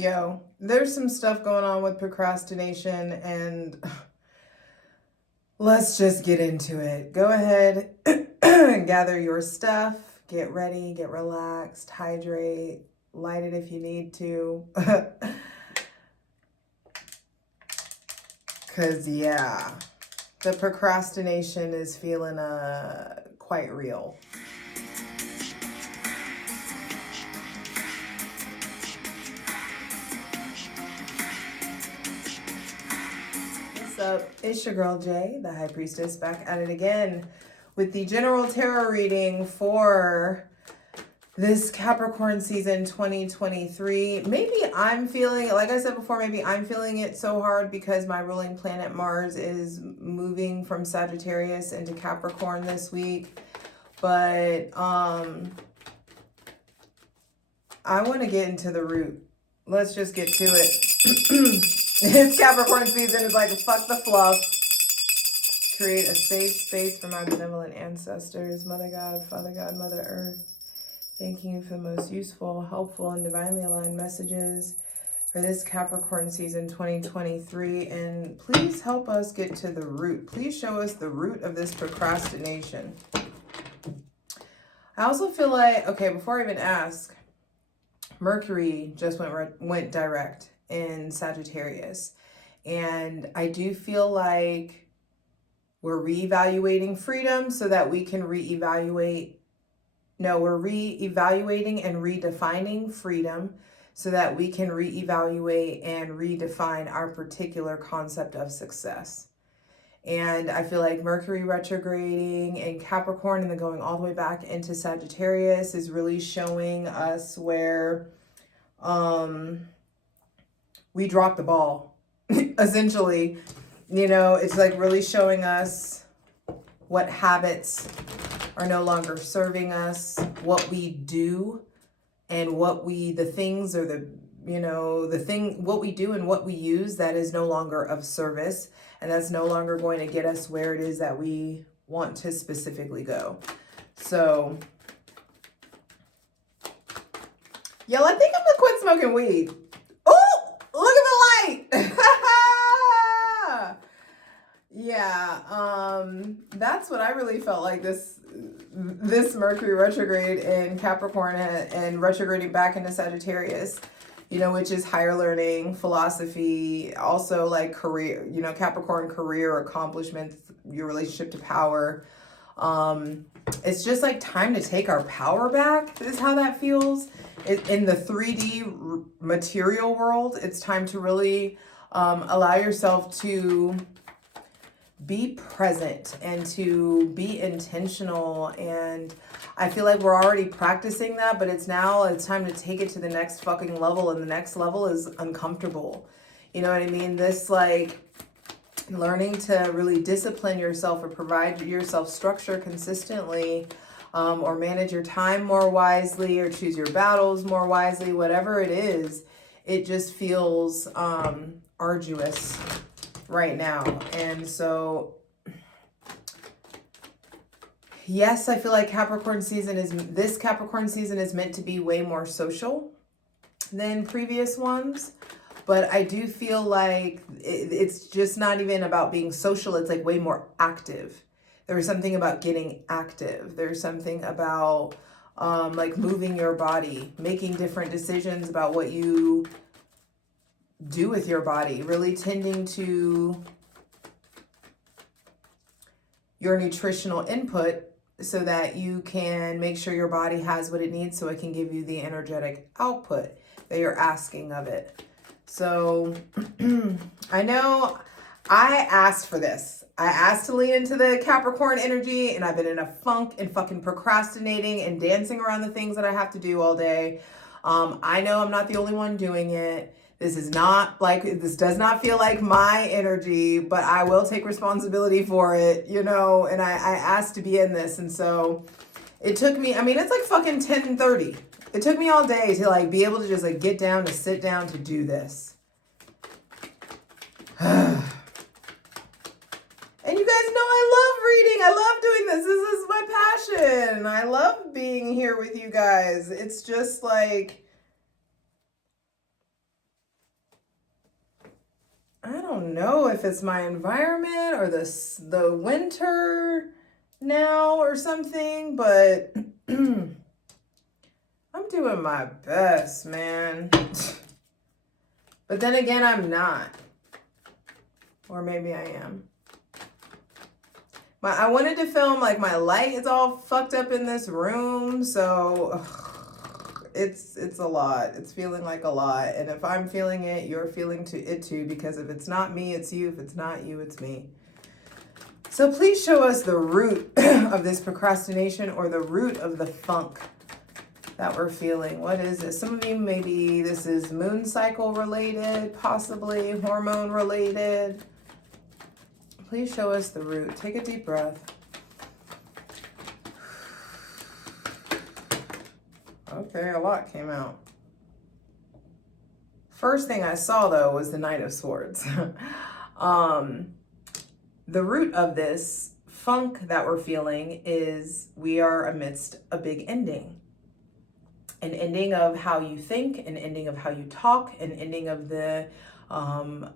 Yo, there's some stuff going on with procrastination, and let's just get into it. Go ahead and gather your stuff, get ready, get relaxed, hydrate, light it if you need to. Because, yeah, the procrastination is feeling quite real. What's up? It's your girl Jay, the High Priestess, back at it again with the general tarot reading for this Capricorn season 2023. Maybe I'm feeling, like I said before, maybe I'm feeling it so hard because my ruling planet Mars is moving from Sagittarius into Capricorn this week. But I want to get into the root. Let's just get to it. It's Capricorn season. It's like, fuck the fluff. Create a safe space for my benevolent ancestors, Mother God, Father God, Mother Earth. Thanking you for the most useful, helpful, and divinely aligned messages for this Capricorn season 2023. And please help us get to the root. Please show us the root of this procrastination. I also feel like, okay, before I even ask, Mercury just went direct in Sagittarius. And I do feel like we're reevaluating freedom so that we can reevaluate. No, we're reevaluating and redefining freedom so that we can reevaluate and redefine our particular concept of success. And I feel like Mercury retrograding in Capricorn and then going all the way back into Sagittarius is really showing us where we dropped the ball, essentially. You know, it's like really showing us what habits are no longer serving us, what we do, and what we do and what we use that is no longer of service, and that's no longer going to get us where it is that we want to specifically go. So, yo, I think I'm gonna quit smoking weed. Oh, look at the light. Yeah, that's what I really felt like this Mercury retrograde in Capricorn and retrograding back into Sagittarius, you know, which is higher learning, philosophy, also like career, you know, Capricorn career accomplishments, your relationship to power. It's just like time to take our power back is how that feels. In the 3D material world, it's time to really allow yourself to be present and to be intentional. And I feel like we're already practicing that, but it's time to take it to the next fucking level. And the next level is uncomfortable. You know what I mean? This like learning to really discipline yourself or provide yourself structure consistently, or manage your time more wisely or choose your battles more wisely, whatever it is, it just feels arduous right now. And so, yes, I feel like this Capricorn season is meant to be way more social than previous ones. But I do feel like it's just not even about being social. It's like way more active. There's something about getting active. There's something about like moving your body, making different decisions about what you do with your body, really tending to your nutritional input so that you can make sure your body has what it needs so it can give you the energetic output that you're asking of it. So I know I asked for this. I asked to lean into the Capricorn energy, and I've been in a funk and fucking procrastinating and dancing around the things that I have to do all day. I know I'm not the only one doing it. This does not feel like my energy, but I will take responsibility for it, you know, and I asked to be in this. And so it took me, I mean, it's like fucking 10:30. It took me all day to like be able to just like sit down to do this. And you guys know I love reading. I love doing this. This is my passion. I love being here with you guys. It's just like, don't know if it's my environment or the winter now or something, but I'm doing my best, man. But then again, I'm not. Or maybe I am. I wanted to film, like, my light is all fucked up in this room, so it's a lot. It's feeling like a lot. And if I'm feeling it, you're feeling it too, because if it's not me, it's you. If it's not you, it's me. So please show us the root of this procrastination, or the root of the funk that we're feeling. What is this? Some of you, maybe this is moon cycle related, possibly hormone related. Please show us the root. Take a deep breath. Okay, a lot came out. First thing I saw, though, was the Knight of Swords. The root of this funk that we're feeling is we are amidst a big ending. An ending of how you think, an ending of how you talk, an ending of the an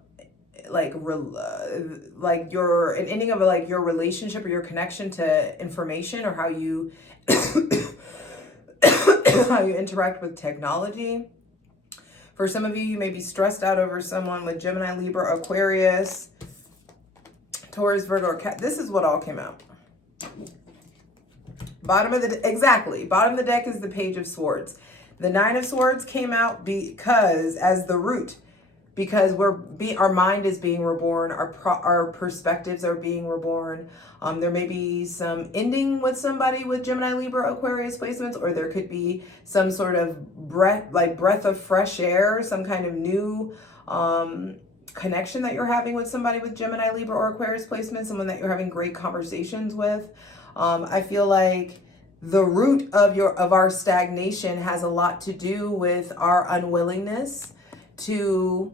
ending of like your relationship or your connection to information, or how you how you interact with technology. For some of you, you may be stressed out over someone with Gemini, Libra, Aquarius, Taurus, Virgo, or Cat. This is what all came out. Bottom of the deck is the Page of Swords. The Nine of Swords came out because as the root, because our mind is being reborn, our perspectives are being reborn. There may be some ending with somebody with Gemini, Libra, Aquarius placements, or there could be some sort of breath of fresh air, some kind of new connection that you're having with somebody with Gemini, Libra, or Aquarius placement, someone that you're having great conversations with. I feel like the root of our stagnation has a lot to do with our unwillingness to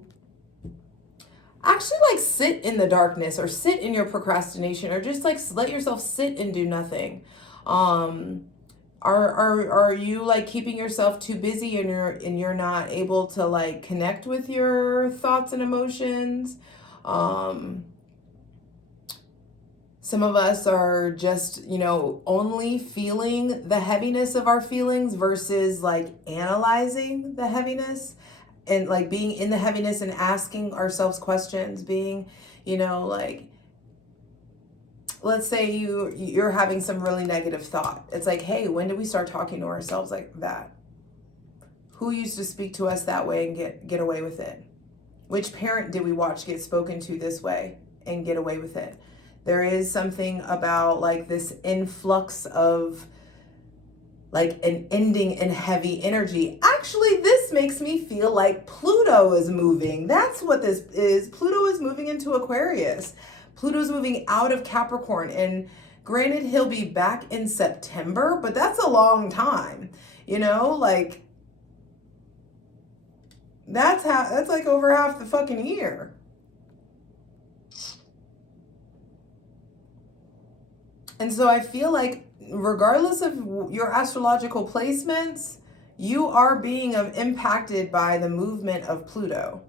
actually like sit in the darkness, or sit in your procrastination, or just like let yourself sit and do nothing. Are you like keeping yourself too busy, and you're not able to like connect with your thoughts and emotions? Some of us are just, only feeling the heaviness of our feelings versus like analyzing the heaviness, and like being in the heaviness and asking ourselves questions, being, like, let's say you're having some really negative thought. It's like, hey, when did we start talking to ourselves like that? Who used to speak to us that way and get away with it? Which parent did we watch get spoken to this way and get away with it? There is something about like this influx of like an ending in heavy energy. Actually, this makes me feel like Pluto is moving. That's what this is. Pluto is moving into Aquarius. Pluto's moving out of Capricorn. And granted, he'll be back in September, but that's a long time. Like that's like over half the fucking year. And so I feel like regardless of your astrological placements, you are being impacted by the movement of Pluto.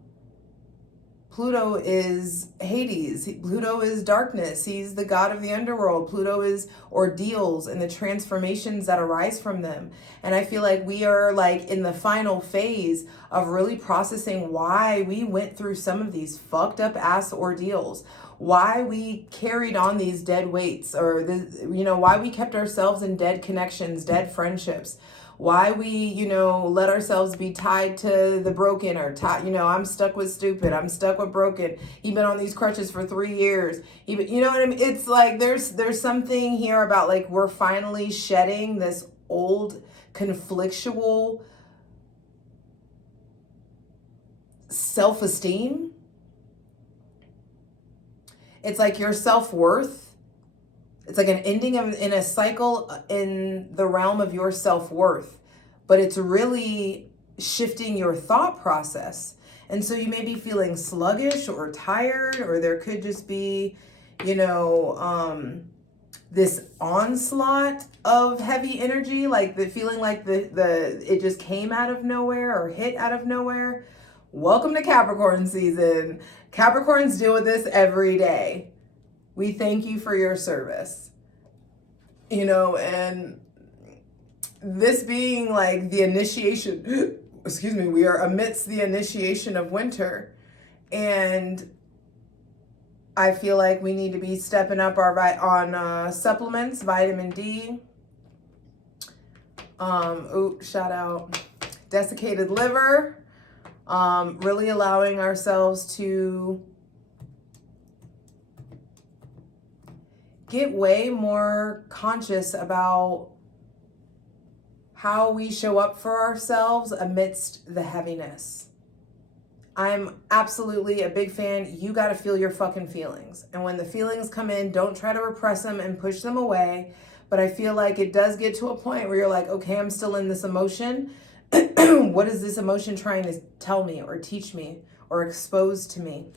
Pluto is Hades. Pluto is darkness. He's the god of the underworld. Pluto is ordeals and the transformations that arise from them. And I feel like we are like in the final phase of really processing why we went through some of these fucked up ass ordeals. Why we carried on these dead weights, or why we kept ourselves in dead connections, dead friendships. Why we, let ourselves be tied to the broken, or I'm stuck with stupid. I'm stuck with broken. You've been on these crutches for 3 years. You know what I mean? It's like there's something here about like we're finally shedding this old conflictual self-esteem. It's like your self-worth. It's like an ending in a cycle in the realm of your self-worth, but it's really shifting your thought process. And so you may be feeling sluggish or tired, or there could just be, this onslaught of heavy energy, like the feeling like it just came out of nowhere or hit out of nowhere. Welcome to Capricorn season. Capricorns deal with this every day. We thank you for your service. You know, and this being like the initiation, excuse me, we are amidst the initiation of winter. And I feel like we need to be stepping up on supplements, vitamin D. Shout out desiccated liver. Really allowing ourselves to get way more conscious about how we show up for ourselves amidst the heaviness. I'm absolutely a big fan. You got to feel your fucking feelings. And when the feelings come in, don't try to repress them and push them away. But I feel like it does get to a point where you're like, okay, I'm still in this emotion. What is this emotion trying to tell me or teach me or expose to me?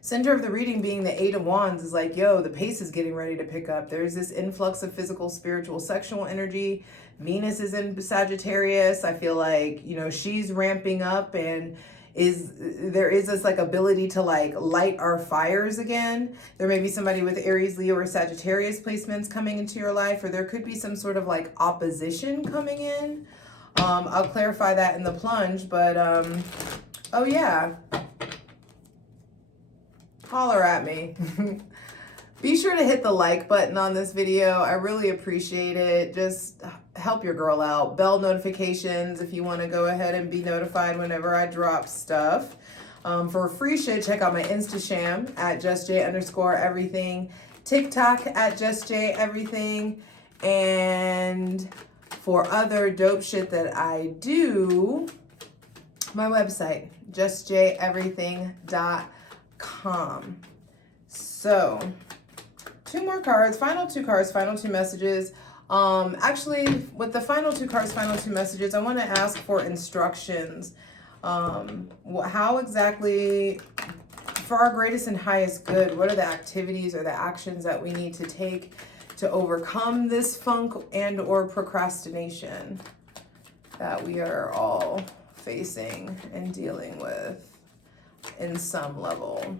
Center of the reading being the Eight of Wands is like, yo, the pace is getting ready to pick up. There's this influx of physical, spiritual, sexual energy. Venus is in Sagittarius. I feel like, you know, she's ramping up, and there is this like ability to like light our fires again. There may be somebody with Aries, Leo, or Sagittarius placements coming into your life, or there could be some sort of like opposition coming in. I'll clarify that in the plunge, but oh yeah, holler at me. Be sure to hit the like button on this video. I really appreciate it. Just help your girl out. Bell notifications if you want to go ahead and be notified whenever I drop stuff. For free shit, check out my Instasham at JustJ_everything, TikTok at JustJEverything, and for other dope shit that I do, my website, JustJEverything.com. So, two more cards, final two cards, final two messages. Actually, with the final two cards, final two messages, I want to ask for instructions. How exactly, for our greatest and highest good, what are the activities or the actions that we need to take to overcome this funk and or procrastination that we are all facing and dealing with in some level?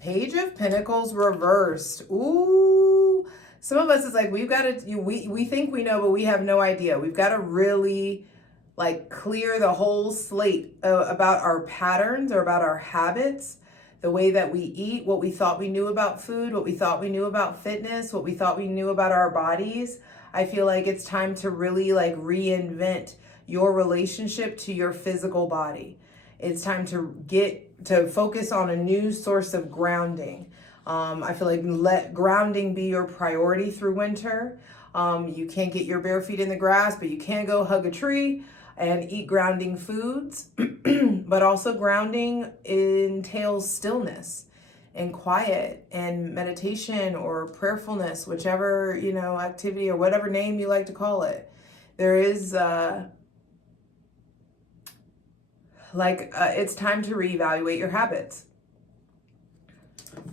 Page of Pentacles reversed. Ooh, some of us is like, we've got to, we think we know, but we have no idea. We've got to really like clear the whole slate about our patterns or about our habits, the way that we eat, what we thought we knew about food, what we thought we knew about fitness, what we thought we knew about our bodies. I feel like it's time to really like reinvent your relationship to your physical body. It's time to focus on a new source of grounding. I feel like let grounding be your priority through winter. You can't get your bare feet in the grass, but you can go hug a tree and eat grounding foods. But also grounding entails stillness and quiet and meditation or prayerfulness, whichever, you know, activity or whatever name you like to call it. There is it's time to reevaluate your habits.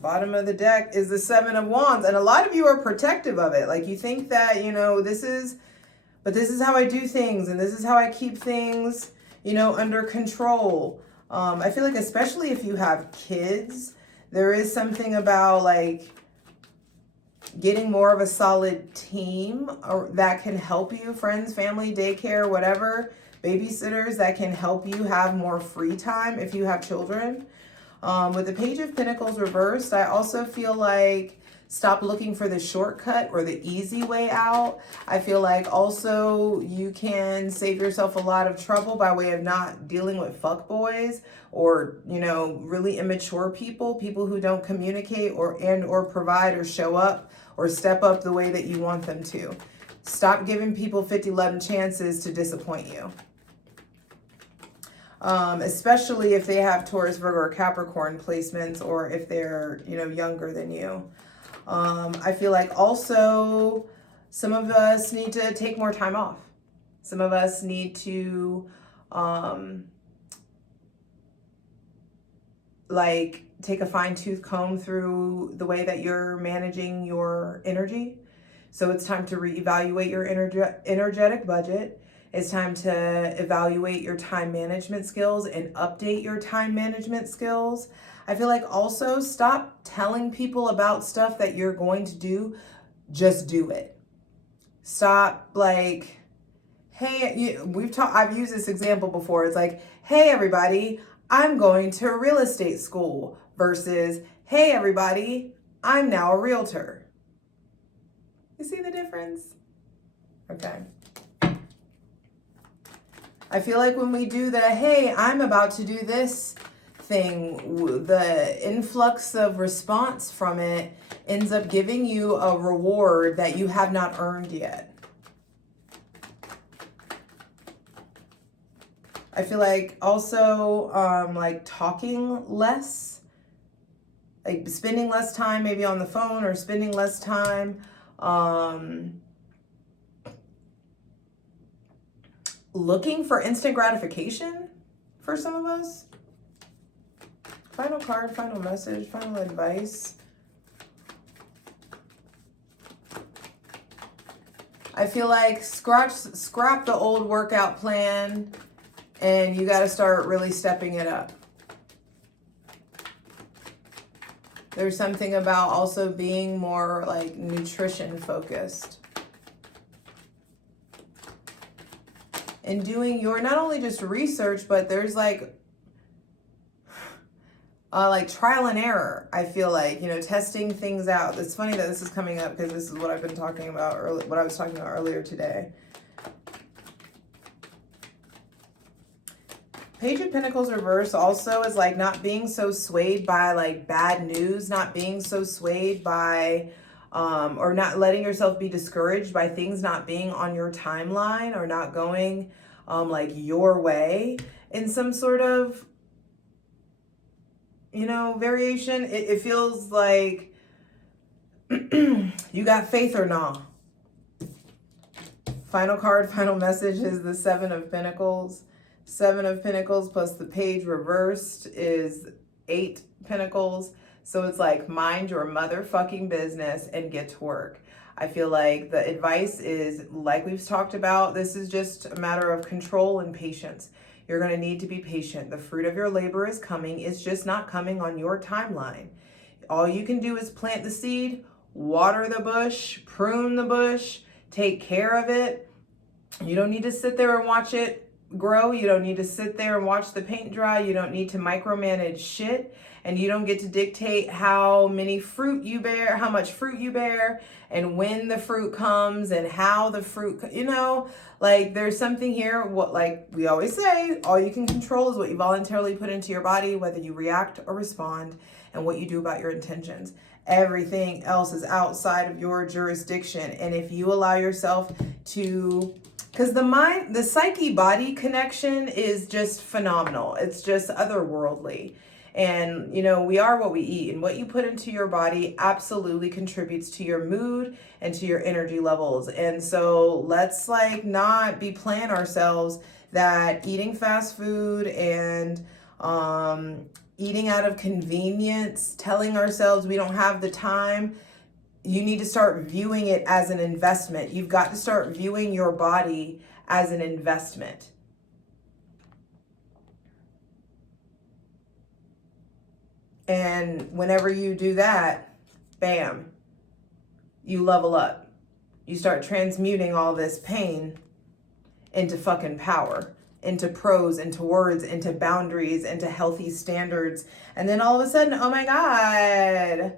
Bottom of the deck is the Seven of Wands, and a lot of you are protective of it. Like you think that, you know, this is how I do things, and this is how I keep things, you know, under control. I feel like especially if you have kids, there is something about like getting more of a solid team that can help you, friends, family, daycare, whatever, babysitters that can help you have more free time if you have children. With the Page of Pentacles reversed, I also feel like stop looking for the shortcut or the easy way out. I feel like also you can save yourself a lot of trouble by way of not dealing with fuckboys or, you know, really immature people who don't communicate or provide or show up or step up the way that you want them to. Stop giving people 50-11 chances to disappoint you. Especially if they have Taurus, Virgo, or Capricorn placements, or if they're, you know, younger than you. I feel like also some of us need to take more time off. Some of us need to like take a fine-tooth comb through the way that you're managing your energy. So it's time to reevaluate your energetic budget. It's time to evaluate your time management skills and update your time management skills. I feel like also stop telling people about stuff that you're going to do. Just do it. Stop like, hey, I've used this example before. It's like, hey everybody, I'm going to real estate school versus, hey everybody, I'm now a realtor. You see the difference? Okay. I feel like when we do the, hey, I'm about to do this thing, the influx of response from it ends up giving you a reward that you have not earned yet. I feel like also like talking less, like spending less time maybe on the phone or spending less time looking for instant gratification for some of us. Final card, final message, final advice. I feel like scrap the old workout plan and you got to start really stepping it up. There's something about also being more like nutrition focused. And doing your, not only just research, but there's like trial and error. I feel like, you know, testing things out. It's funny that this is coming up because this is what I've been talking about earlier, what I was talking about earlier today. Page of Pentacles reverse also is like not being so swayed by like bad news, not being so swayed by or not letting yourself be discouraged by things not being on your timeline or not going like your way in some sort of, you know, variation. It feels like you got faith or not. Final card, final message is the Seven of Pentacles. Seven of Pentacles plus the page reversed is 8 Pentacles. So it's like, mind your motherfucking business and get to work. I feel like the advice is, like we've talked about, this is just a matter of control and patience. You're going to need to be patient. The fruit of your labor is coming. It's just not coming on your timeline. All you can do is plant the seed, water the bush, prune the bush, take care of it. You don't need to sit there and watch it grow. You don't need to sit there and watch the paint dry. You don't need to micromanage shit. And you don't get to dictate how many fruit you bear, how much fruit you bear, and when the fruit comes and how the fruit, you know, like there's something here, what like we always say, all you can control is what you voluntarily put into your body, whether you react or respond, and what you do about your intentions. Everything else is outside of your jurisdiction. And if you allow yourself to, because the mind, the psyche-body connection is just phenomenal. It's just otherworldly. And, you know, we are what we eat, and what you put into your body absolutely contributes to your mood and to your energy levels. And so let's like not be playing ourselves that eating fast food and eating out of convenience, telling ourselves we don't have the time. You need to start viewing it as an investment. You've got to start viewing your body as an investment. And whenever you do that, bam, you level up. You start transmuting all this pain into fucking power, into prose, into words, into boundaries, into healthy standards. And then all of a sudden, oh my God,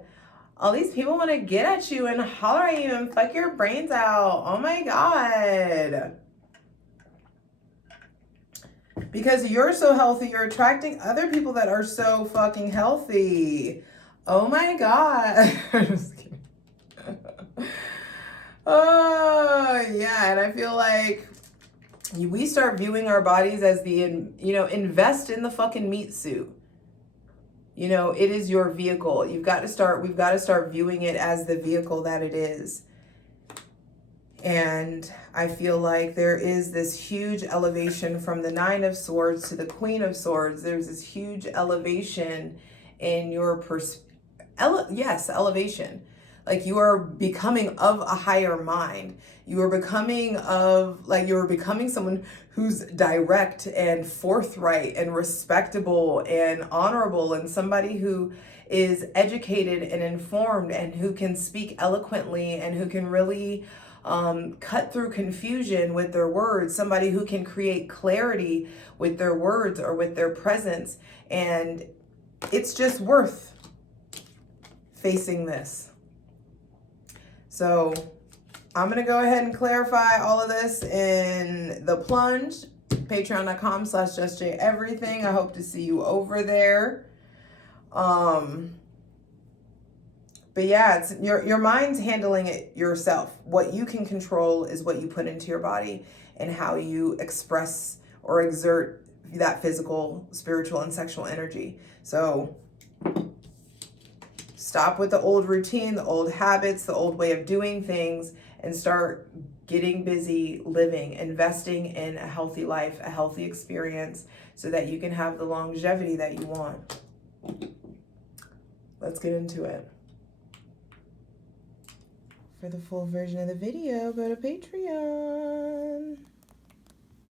all these people want to get at you and holler at you and fuck your brains out. Oh my God. Because you're so healthy, you're attracting other people that are so fucking healthy. Oh my God. I'm just kidding. Oh, yeah. And I feel like we start viewing our bodies as the, you know, invest in the fucking meat suit. You know, it is your vehicle. We've got to start viewing it as the vehicle that it is. And I feel like there is this huge elevation from the Nine of Swords to the Queen of Swords. There's this huge elevation in your elevation. Like you are becoming of a higher mind. You are becoming someone who's direct and forthright and respectable and honorable, and somebody who is educated and informed and who can speak eloquently and who can really cut through confusion with their words, somebody who can create clarity with their words or with their presence. And it's just worth facing this. So I'm going to go ahead and clarify all of this in the plunge, patreon.com/JustJEverything. I hope to see you over there. But yeah, it's your mind's handling it yourself. What you can control is what you put into your body and how you express or exert that physical, spiritual, and sexual energy. So stop with the old routine, the old habits, the old way of doing things, and start getting busy living, investing in a healthy life, a healthy experience, so that you can have the longevity that you want. Let's get into it. For the full version of the video, go to Patreon.